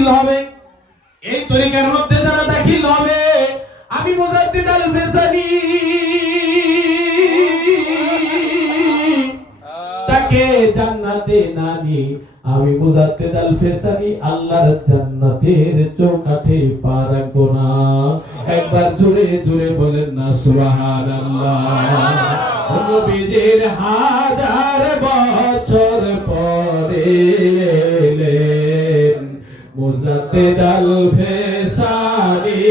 দাখিল হবে, এই তরিকার মধ্যে যারা দাখিল হবে, আমি মুজাদ্দিদ আল ফেসানি তাকে জান্নাতে না নিয়ে আমি মুজাদ্দিদ আল ফেসানি আল্লাহর জান্নাতের চৌকাঠে পা রাখবো না। একবার জোরে জোরে বলেন না সুবহানাল্লাহ। নবীজির হাজার বছর পরে এলেন মুজাদ্দিদ আল ফেসানি,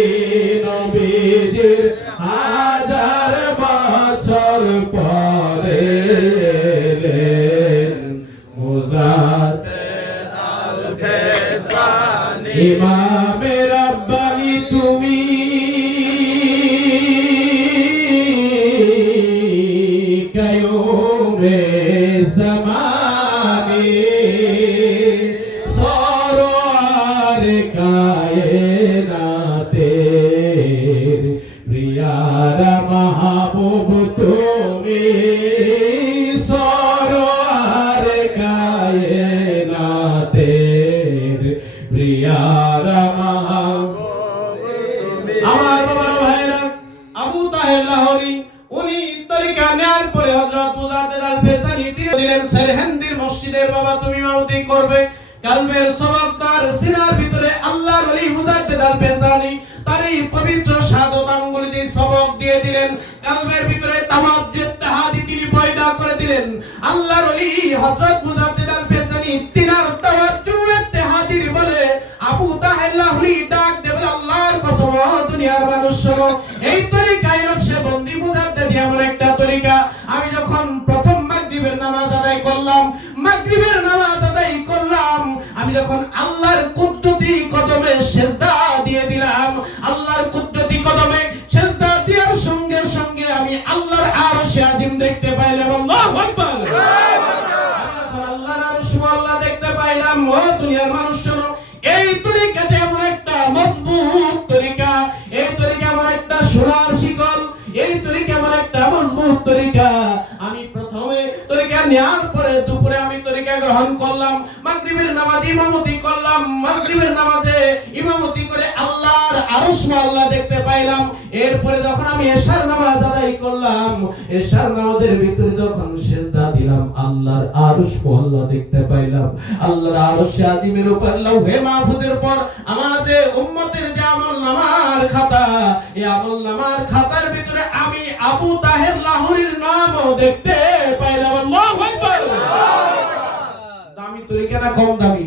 নবীজির হাজার বছর পরে এলেন মুজাদ্দিদ আল ফেসানি। ইমামে রাব্বানি তুমি কায়ুমে জামানি, সরওয়ার কায়নাতের প্রিয়ারা মাহবুব তুমি, সরওয়ার কায়নাতের প্রিয়ারা মাহবুব তুমি। আমার বাবার ভাইরা, আবু তাহের লাহোরী উনি তরিকা নেয়ার পরে হযরত মুজাদ্দিদ আল ফেসানি দিলেন সেরহিন্দির মসজিদের বাবা তুমি ইমামতি করবে। কালবের সবক তার সিনার ভিতরে আল্লাহর ওলি মুজাদ্দিদ আল ফেসানি তার এই পবিত্র শাহাদাত আঙ্গুলি সবক দিয়ে দিলেন। কালবের ভিতরে তামাজ্জুদ তাহাদি তিনি পয়দা করে দিলেন। আল্লাহর ওলি হযরত মুজাদ্দিদ আল ফেসানি তিনার তাওয়াজ্জুদ তাহাদির বলে আবু তাহের লাহোরী ডাক দেবেন আল্লাহর কসম দুনিয়ার মানুষ শোনো, এই তরিকায় নকশে বন্দি মুজাদ্দিদ এমন একটা তরিকা। আমি যখন প্রথম মাগরিবের নামাজ আদায় করলাম, আমি যখন আল্লাহর কুদরতি কদমে সিজদা দিয়ে দিলাম, আল্লাহর কুদরতি কদমে সিজদা দেওয়ার সঙ্গে সঙ্গে আমি আল্লাহর আরশে আজিম দেখতে পাইলাম। আল্লাহু আকবার। আল্লাহর আরশ আল্লাহ দেখতে পাইলাম। ও দুনিয়ার মানুষ শোনো, এই তরিকাতে এমন একটা মজবুত তরিকা, এই তরিকা এমন একটা সোনার শিকল, এই তরিকা এমন একটা মজবুত তরিকা। আমি প্রথমে তরিকা নেওয়ার পরে দুপুরে আমি তরিকা গ্রহণ করলাম, মাগরিবের নামাজে ইমামতি করলাম, মাগরিবের নামাজে ইমামতি করে আল্লাহর আরশ আল্লাহ দেখতে পাইলাম। এরপরে যখন আমি এশার নামাজ আদায় করলাম, এশার নামাজের ভিতরে যখন সিজদা দিলাম, আল্লাহর আরশ আল্লাহ দেখতে পাইলাম। আল্লাহর আরশে আজিমের উপর লৌহে মাহফুজের পর আমাদের উম্মতের যে আমলনামার খাতা, এই আমলনামার খাতার ভিতরে আমি আবু তাহের লাহোরীর নামও দেখতে পাইলাম। আল্লাহু আকবার। দামি তরিকা না কম দামি?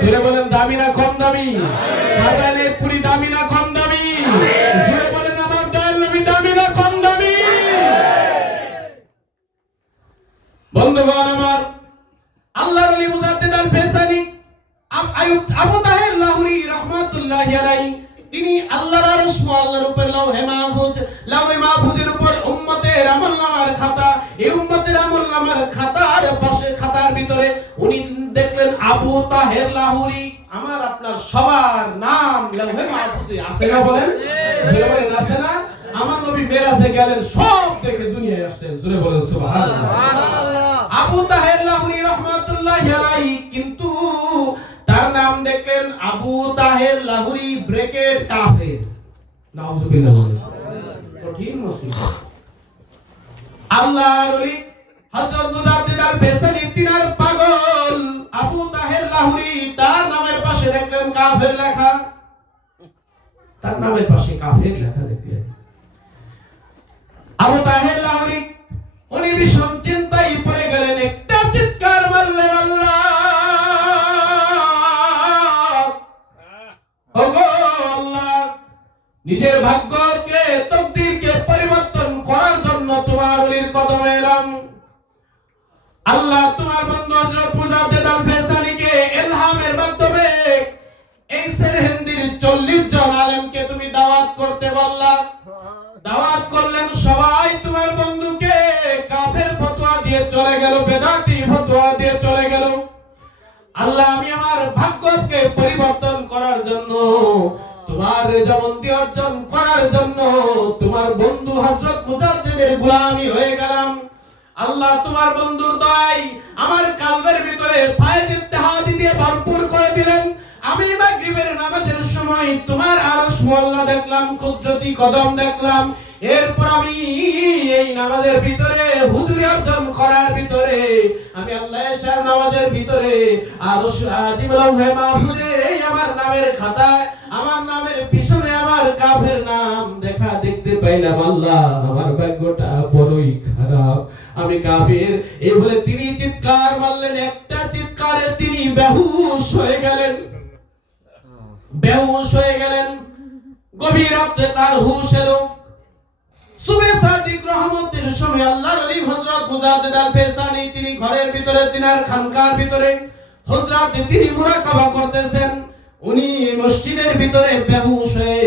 জোরে বলেন দামি না কম দামি? খাতানে পুরি দামি না কম দামি? জোরে বলেন আমার দয়াল নবী দামি না কম দামি? বন্ধুগণ আমার, আল্লাহর ওলি মুজাদ্দিদ আল ফেসানি আবু তাহের লাহোরী রাহমাতুল্লাহি আলাইহি তিনি আল্লাহর আরশ আল্লাহর উপর লৌহে মাহফুজের উপর উম্মতের আমলনামার খাতা, এই উম্মতের আমলনামার খাতার পাশে খাতার ভিতরে উনি দেখলেন আবু তাহের লাহোরী। আমার আপনার সবার নাম লৌহে মাহফুজে আছে না? বলেন আছে না? আমার নবী মেরাজে গেলেন, সব থেকে দুনিয়ায় আসলেন। জোরে বলেন সুবহানাল্লাহ। আবু তাহের লাহোরী রাহমাতুল্লাহি আলাইহি কিন্তু তার নাম দেখলেন আবু তাহের লাহোরী ব্রেকেট কাফের। নাউজুবিল্লাহ। কঠিন মুসিবত। আল্লাহর ওলি হযরত মুজাদ্দিদ আল ফেসানি তিনার পাগল আবু তাহের লাহোরী তার নামের পাশে দেখলেন কাফের লেখা, তার নামের পাশে কাফের লেখা দেখলেন। আবু তাহের লাহোরী উনি ভীষণ চিন্তায় পড়ে গেলেন, একটা চিৎকার মারলেন আল্লাহ। নিজের ভাগ্যকে তকদীরকে পরিবর্তন করার জন্য তোমার ওলির কদমে এলাম। আল্লাহ তোমার বন্ধু হযরত মুজাদ্দিদ আল ফেসানিকে ইলহামের মাধ্যমে এই সেরহিন্দির 40 জন আলেমকে তুমি দাওয়াত করতে বললা। দাওয়াত করলেন, সবাই তোমার বন্ধুকে কাফের ফতোয়া দিয়ে চলে গেল, বেদাতি ফতোয়া দিয়ে চলে গেল। আল্লাহ আমি আমার ভাগ্যকে পরিবর্তন করার জন্য, তোমার রেজামন্দি অর্জন করার জন্য তোমার বন্ধু হযরত মুজাদ্দিদের গোলামি হয়ে গেলাম। আল্লাহ তোমার বন্ধুর দয়ায় আমার কলবের ভিতরে ফায়েজ ইত্তেহাদি দিয়ে ভরপুর করে দিলেন। আমি মাগরিবের নামাজের সময় তোমার আরশ মোল্লা দেখলাম, কুদরতি কদম দেখলাম। এরপর আমি এই নামাজের ভিতরে হুজুরি অর্জন করার ভিতরে আমি আল্লাহ এশার নামাজের ভিতরে আরশ আজিম লৌহে মাহফুজে এই আমার নামের খাতায় আমার নামের পিছনে আমার কাফের নাম দেখতে পাইলাম। আল্লাহ, আমার ভাগ্যটা বড়ই খারাপ, আমি কাফের। এই বলে তিনি চিৎকার মারলেন, একটা চিৎকারে তিনি বেহুশ হয়ে গেলেন। গভীর রাত্রে তার হুশ এলো। সুবে সাদিক রহমতের সময় আল্লাহর ওলি হযরত মুজাদ্দিদ আল ফেসানি তিনি ঘরের ভিতরে তিনার খানকার ভিতরে হযরত তিনি মুরাকাবা করতেছেন। উনি মসজিদের ভিতরে বেহুশ হয়ে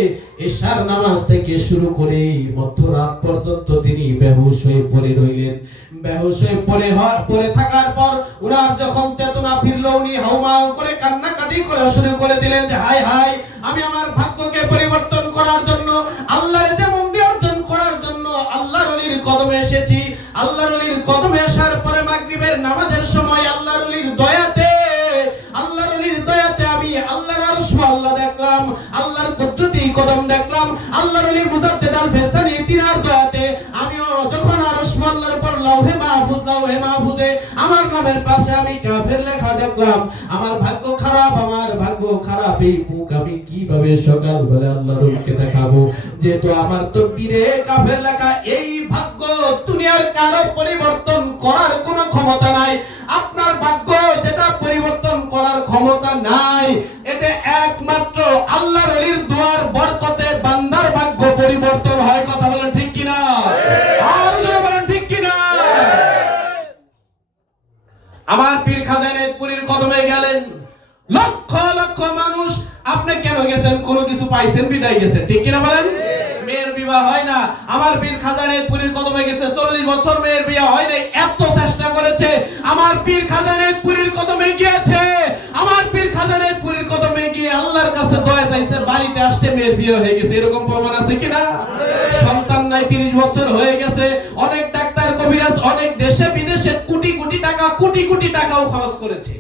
ইশার নামাজ থেকে শুরু করে মধ্যরাত পর্যন্ত তিনি বেহুশ হয়ে পড়ে রইলেন। বেহুশ হয়ে পড়ে থাকার পর উনার যখন চেতনা ফিরল, উনি হাউমাউ করে কান্নাকাটি করা শুরু করে দিলেন যে হায় হায়, আমি আমার ভাগ্যকে পরিবর্তন করার জন্য আল্লাহর যেমন অর্জন করার জন্য আল্লাহর ওলির কদমে এসেছি। আল্লাহর ওলির কদমে আসার পরে মাগরিবের নামাজের সময় আল্লাহর ওলির দয়াতে আমি আল্লাহর আরশ মোল্লা দেখলাম, আল্লাহর কুদরতি কদম দেখলাম। আল্লাহর ওলি মুজাদ্দিদ আল ফেসানি তিনার দয়াতে আমিও যখন আরশ মোল্লার উপর লৌহে মাহফুজে আমার নামের পাশে আমি কাফের লেখা দেখলাম। আমার ভাগ্য খারাপ, এই মুখ আমি কিভাবে সকালবেলা আল্লাহর ওলিকে দেখাবো, যেহেতু আমার তকদিরে কাফের লেখা। এই ভাগ্য দুনিয়ার কারো পরিবর্তন করার কোনো ক্ষমতা নাই। আপনার ভাগ্য যেটা পরিবর্তন করার ক্ষমতা নাই, এটা একমাত্র আল্লাহর ওলির দোয়ার বরকতে বান্দার ভাগ্য পরিবর্তন হয়। কথা বলেন ঠিক কিনা? আর বলেন ঠিক কিনা? আমার পীর খাজা এনায়েতপুরীর কদমে গেলেন লক্ষ লক্ষ মানুষ। আপনি কেন গেছেন? কোনো কিছু পাইছেন বিদায় গেছেন, ঠিক কিনা বলেন? মেয়ের বিবাহ হয় না, আমার পীর খাজা এনায়েতপুরীর কদমে গেছে 40 বছর মেয়ের বিয়ে হয় নাই, এত চেষ্টা করেছে, আমার পীর খাজা এনায়েতপুরীর কদমে গিয়েছে। আমার পীর খাজা এনায়েতপুরীর কদমে গিয়ে আল্লাহর কাছে দোয়া চাইছে, বাড়িতে আসছে মেয়ের বিয়ে হয়ে গেছে। এরকম প্রমাণ আছে কিনা? সন্তান নাই, 30 বছর হয়ে গেছে। অনেক ডাক্তার কবিরাজ অনেক দেশে বিদেশে কোটি কোটি টাকাও খরচ করেছে,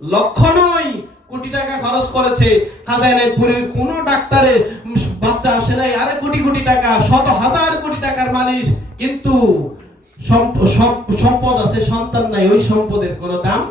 লক্ষ নয় কোটি টাকা খরচ করেছে। খাজা এনায়েতপুরীর কোন ডাক্তারে বাচ্চা আসে নাই, আরে কোটি টাকা, শত হাজার কোটি টাকার মালিক, কিন্তু সম্পদ আছে, সন্তান নাই। ওই সম্পদের কোনো দাম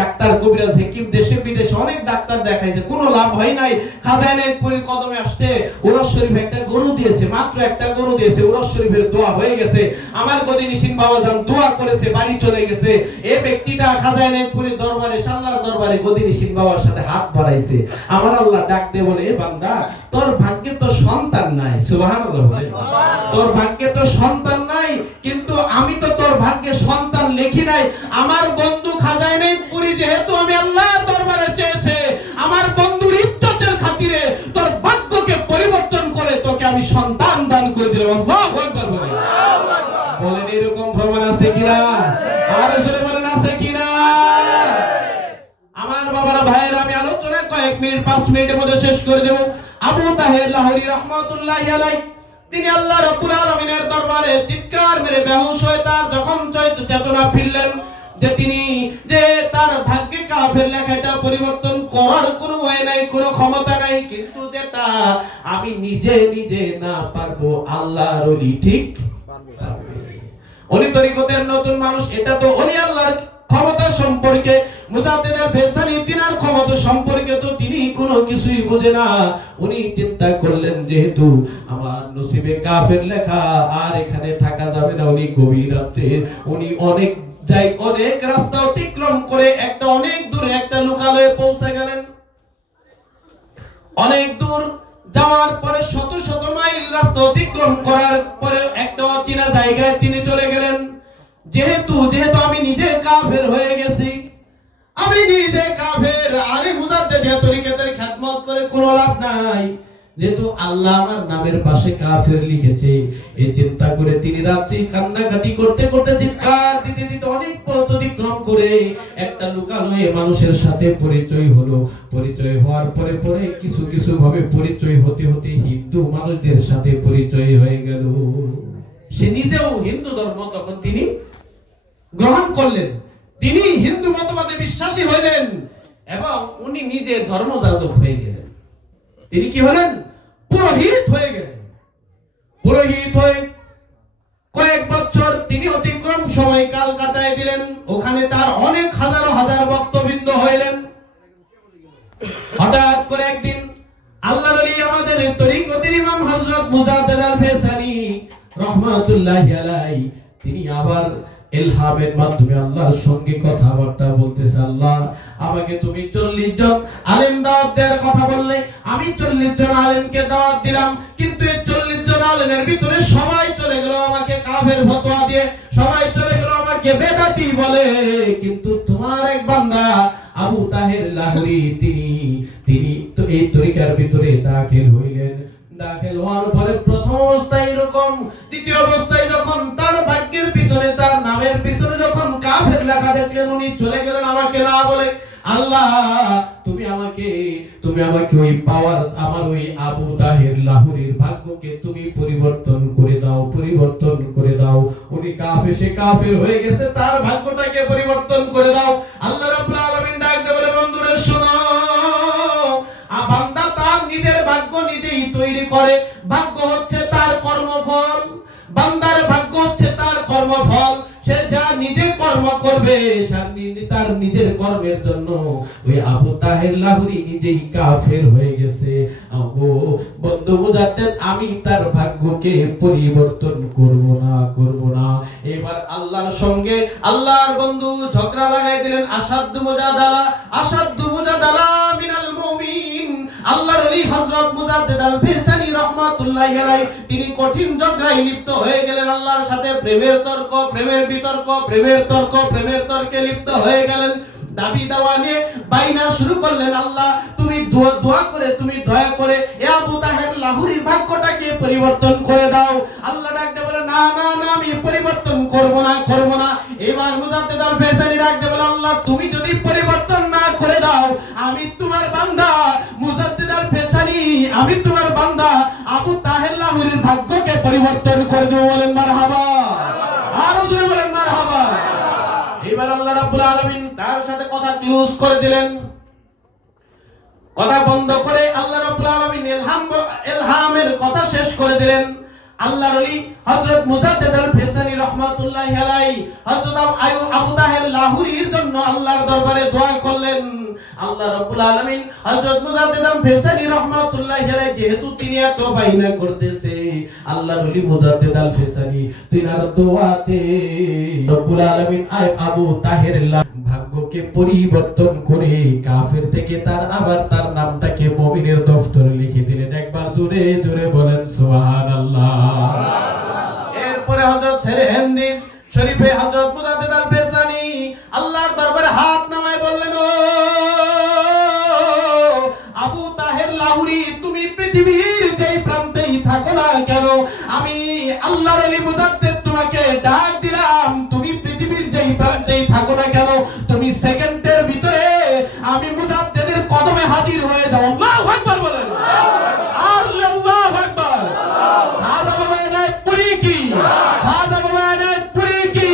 ডাক্তার কবিরাজ হেকিম দেশে বিদেশে অনেক ডাক্তার দেখাইছে, কোনো লাভ হয় নাই। খাজা এনায়েতপুরীর কদমে আসছে, উরস শরীফ একটা গরু দিয়েছে, মাত্র একটা গরু দিয়েছে, উরস শরীফের দোয়া হয়ে গেছে। আমার গদিনিসিন বাবা জান দোয়া করেছে, বাড়ি চলে গেছে। এই ব্যক্তিটা খাজা এনায়েতপুরীর দরবারে, আল্লাহর দরবারে গদিনিসিন বাবার সাথে হাত বাড়াইছে। আমার আল্লাহ ডাক দে বলে, এ বান্দা, তোর ভাগ্যে তো সন্তান নাই। সুবহানাল্লাহ বলে, তোর ভাগ্যে তো সন্তান নাই, কিন্তু আমি তো তোর ভাগ্যে সন্তান লিখি নাই। আমার বন্ধু খাজা এনায়েতপুরী যেহেতু আমি আল্লাহর দরবারে চেয়েছে, আমার বন্ধুর ইজ্জতের খাতিরে তোর ভাগ্যকে পরিবর্তন করে তোকে আমি সন্তান দান করে দিলাম। আল্লাহু আকবার বলেন, এরকম প্রমাণ আছে কিনা? আর জোরে বলেন, আছে কিনা? আমার বাবারা, ভাইয়েরা, আমি আলোচনা কয়েক মিনিট 5 মিনিটের মধ্যে শেষ করে দেব। আবু তাহের লাহোরী রাহমাতুল্লাহি আলাইহি তিনি আল্লাহ রাব্বুল আলামিনের দরবারে চিৎকার মেরে বেহুশ হয়ে তার যখন চেতনা ফিরলেন যে তিনি যে তার ভাগ্যে কাফের লেখাটা পরিবর্তন করার কোনো ওয়ে নাই, কোনো ক্ষমতা নাই, কিন্তু যেটা আমি নিজে না পারবো, আল্লাহর ওলি ঠিক পারবে। ওলি তরিকতের নতুন মানুষ, এটা তো ওলি আল্লাহর ক্ষমতা সম্পর্কে, মুজাদ্দিদ আল ফেসানি তিনার ক্ষমতা সম্পর্কে তো তিনি কোনো কিছুই বুঝে না। উনি চিন্তা করলেন, যেহেতু আমার নসিবে কাফের লেখা, আর এখানে থাকা যাবে না। উনি গভীর রাতে উনি অনেক রাস্তা অতিক্রম করে একটা অনেক দূরে একটা লোকালয়ে পৌঁছে গেলেন। অনেক দূর যাওয়ার পরে শত মাইল রাস্তা অতিক্রম করার পরে একটা অচেনা জায়গায় তিনি চলে গেলেন। যেহেতু আমি নিজে কাফের হয়ে গেছি, আমি নিজে কাফের, আরে মুজাদ্দিদ তরিকতের খিদমত করে কোনো লাভ নাই, যেহেতু আল্লাহ আমার নামের পাশে কাফের লিখেছে। এই চিন্তা করে তিনি রাত্রি কান্নাকাটি করতে চিৎকার দিতে অনেক পথ অতিক্রম করে একটা লোকালয়ে মানুষের সাথে পরিচয় হলো। পরিচয় হওয়ার পরে কিছু ভাবে পরিচয় হতে হিন্দু মানুষদের সাথে পরিচয় হয়ে গেল। সে নিজেও হিন্দু ধর্ম তখন তিনি গ্রহণ করলেন, তিনি হিন্দু মতবাদে বিশ্বাসী হইলেন। এবং উনি নিজে ধর্মযাজক হয়ে গেলেন। তিনি কি হলেন? পুরোহিত হয়ে গেলেন। পুরোহিত হয়ে কয়েক বছর তিনি অতিক্রম সময়কাল কাটায় দিলেন। ওখানে তার অনেক হাজার হাজার ভক্তবৃন্দ হইলেন। হঠাৎ করে একদিন আল্লাহর ওলি আমাদের তরিকতের ইমাম হযরত মুজাদ্দিদ আল-ফেসানি রাহমাতুল্লাহি আলাইহি তিনি আবার ইলহামের মাধ্যমে আল্লাহর সঙ্গে কথাবার্তা বলতেছে, আল্লাহ আমাকে তুমি 40 জন আলেম দাওয়াত দেওয়ার কথা বললে, আমি 40 জন আলেমকে দাওয়াত দিলাম, কিন্তু এই 40 জন আলেমের ভিতরে সবাই চলে গেল আমাকে কাফের ফতোয়া দিয়ে, সবাই চলে গেল আমাকে বেদাতি বলে, কিন্তু তোমার এক বান্দা আবু তাহের লাহোরী তিনি তো এই তরিকার ভিতরে দাখিল হইলেন। দাখিল হওয়ার পরে প্রথম অবস্থায় এরকম, দ্বিতীয় অবস্থায় যখন তার ভাগ্যের পিছনে, তার নামের পিছনে যখন কাফের লেখা দেখলেন, উনি চলে গেলেন আমাকে না বলে। আল্লাহ তুমি আমাকে ওই পাওয়ার, আমার ওই আবু তাহের লাহোরীর ভাগ্যকে তুমি পরিবর্তন করে দাও। উনি কাফের হয়ে গেছে, তার ভাগ্যটাকে পরিবর্তন করে দাও। আল্লাহ রাব্বুল আলামিন ডাক দিয়ে বলে, বন্ধুরা শোনো, বান্দা তার নিজের ভাগ্য নিজেই তৈরি করে। ভাগ্য হচ্ছে তার কর্মফল, বান্দার ভাগ্য হচ্ছে তার কর্মফল। সে যা নিজে কর্ম করবে, তার নিজের কর্মের জন্য ওই আবু তাহের লাহোরী নিজেই কাফের হয়ে গেছে। ও বন্ধু মুজাদ্দিদ, আমি তার ভাগ্যকে পরিবর্তন করব না। এবার আল্লাহর সঙ্গে আল্লাহর বন্ধু ঝগড়া লাগাই দিলেন। আসাদু মুজাদালা মিনাল মুমিন। আল্লাহর ওলি হযরত মুজাদ্দিদ আল-ফেসানি রাহমাতুল্লাহি আলাইহি তিনি কঠিন ঝগড়ায় লিপ্ত হয়ে গেলেন। আল্লাহর সাথে প্রেমের তর্ক, প্রেমের বিতর্ক, প্রেমের তর্কে লিপ্ত হয়ে গেলেন। দাবি দাওয়া নিয়ে বাইনা শুরু করলেন। আল্লাহ তুমি দয়া করে এ আবু তাহের লাহোরীর ভাগ্যটাকে পরিবর্তন করে দাও। আল্লাহ ডাকতে বলে, না আমি পরিবর্তন করব না। এবার মুজাদ্দিদ আল-ফেসানি ডাকতে বলে, আল্লাহ তুমি যদি পরিবর্তন না করে দাও, আমি তোমার বান্দা মুজাদ্দিদ আল-ফেসানি, আমি তোমার বান্দা আবু তাহের লাহোরীর ভাগ্যকে পরিবর্তন করে দেব। বলেন মারহাবা, আরো জোরে বলেন মারহাবা। এবার আল্লাহ রাব্বুল আলামিন তার সাথে কথা ক্লোজ করে দিলেন, কথা বন্ধ করে আল্লাহ রাব্বুল আলামিন ইলহামের কথা শেষ করে দিলেন। আল্লাহর ওলি হযরত মুজাদ্দিদ আল-ফেসানি রাহমাতুল্লাহি আলাইহি হযরত আবু তাহের লাহোরীর জন্য আল্লাহর দরবারে দোয়া করলেন। আল্লাহ রাব্বুল আলামিন হযরত মুজাদ্দিদ আল-ফেসানি রাহমাতুল্লাহি আলাইহি যেহেতু তিনি এত বাইনা করতেছে, আল্লাহর ওলি মুজাদ্দিদ আল-ফেসানি তিনার দোয়াতে রাব্বুল আলামিন আবু তাহের ভাগ্যকে পরিবর্তন করে কাফের থেকে তার নামটাকে মুমিনের দফতরে লিখে দিলেন। একবার জোরে জোরে বলেন সুবহানাল্লাহ। এরপরে হযরত সেরহিন্দি শরীফে হযরত মুজাদ্দিদ আল-ফেসানি আল্লাহর দরবারে হাত নামায় বললেন, ও আবু তাহের লাহোরী, তুমি পৃথিবীর যেই প্রান্তেই থাকো না কেন, আমি আল্লাহর ওলি মুজাদ্দিদ তোমাকে ডাক দিলাম, তুমি পৃথিবীর যেই প্রান্তেই থাকো না কেন, তুমি সেকেন্ডের ভিতরে আমি মুজাদ্দিদের কদমে হাজির হয়ে যাও। আল্লাহু আকবার বলেন, আল্লাহু আকবার। হাদা বাবানে পুরি কি, হাদা বাবানে পুরি কি,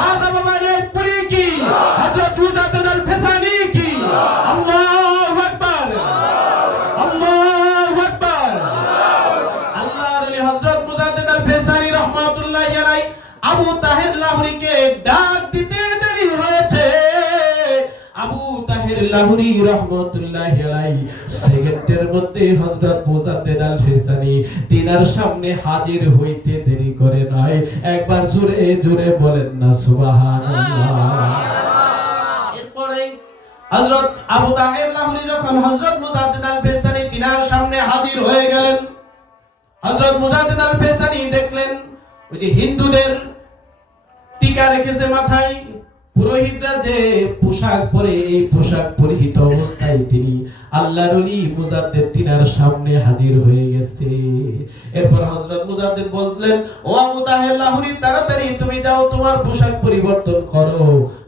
হাদা বাবানে পুরি কি, হযরত মুজাদ্দিদ আল-ফেসানি কি। আল্লাহু আকবার, আল্লাহু আকবার। আল্লাহর ওলি হযরত মুজাদ্দিদ আল-ফেসানি রাহমাতুল্লাহি আলাইহি আবু তাহের লাহোরীকে ডাক দিতে দেরি হয়েছে। আবু তাহের লাহোরী রাহমাতুল্লাহি আলাইহি সেকেন্ডের মধ্যে হযরত মুজাদ্দিদ আল-ফেসানি তিনার সামনে হাজির হইতে দেরি করে নাই। একবার জোরে জোরে বলেন না সুবহানাল্লাহ। এরপরে হযরত আবু তাহের লাহোরী যখন হযরত মুজাদ্দিদ আল-ফেসানি তিনার সামনে হাজির হয়ে গেলেন, হযরত মুজাদ্দিদ আল-ফেসানি দেখলেন ওই যে হিন্দুদের টিকা রেখেছে মাথায়, পুরোহিতরা যে পোশাক পরে, এই পোশাক পরিহিত অবস্থায় তিনি আল্লাহর ওলি মুজাদ্দিদ তিনার সামনে হাজির হয়ে গেছে। এরপর হযরত মুজাদ্দিদ বললেন, ও আবু তাহের লাহোরী, তাড়াতাড়ি তুমি যাও, তোমার পোশাক পরিবর্তন করো,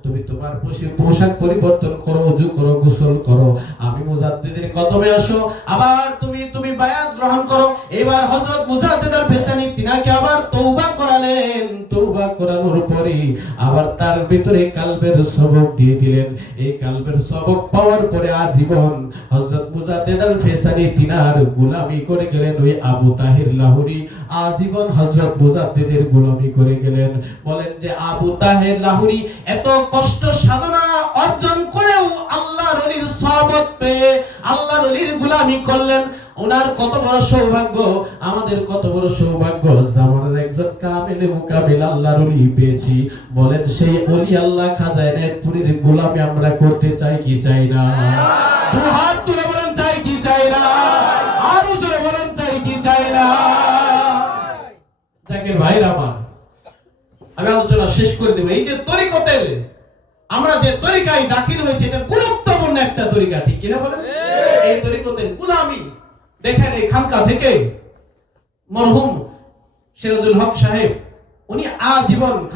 তুমি তোমার পোশাক পরিবর্তন করো, ওযু করো, গোসল করো, আমি মুজাদ্দিদের কদমে আসো, আবার তুমি বায়াত গ্রহণ করো। এবার হযরত মুজাদ্দিদ আল-ফিসানি তিনাকে আবার তওবা করালেন। তওবা করানোর পরে আবার তার ভিতরে কালবের সবক দিয়ে দিলেন। এই কালবের সবক পাওয়ার পরে আজীবন হযরত মুজাদ্দিদ আল-ফিসানি তিনার গোলামি করে গেলেন ওই আবু তাহের লাহোরী। আজীবন হযরত মুজাদ্দিদের গোলামি করে গেলেন। বলেন যে আবু তাহের লাহোরী এত কষ্ট সাধনা অর্জন করেও আল্লাহর ওলির সহবত পেয়ে আল্লাহর ওলির গোলামি করলেন। ওনার কত বড় সৌভাগ্য, আমাদের কত বড় সৌভাগ্য, জামানের একজন কামেলে মুকাবিল আল্লাহর ওলি পেয়েছি। বলেন সেই ওলি আল্লাহ খাজা এনায়েতপুরীর গোলামি আমরা করতে চাই কি চাই না? দুই হাত তুলে বলেন চাই কি চাই না? আরো জোরে বলেন চাই কি চাই না? জাকির ভাইরা আমার, আমি আলোচনা শেষ করে দেব। এই যে তরিকতের আমরা যে তরিকায় দাখিল হয়েছে, এটা গুরুত্বপূর্ণ একটা তরিকা, ঠিক কিনা বলেন? এই তরিকতের গোলামি দেখেন, এই খানকা থেকে মরহুম সিরাজুল হক সাহেব উনি আজীবন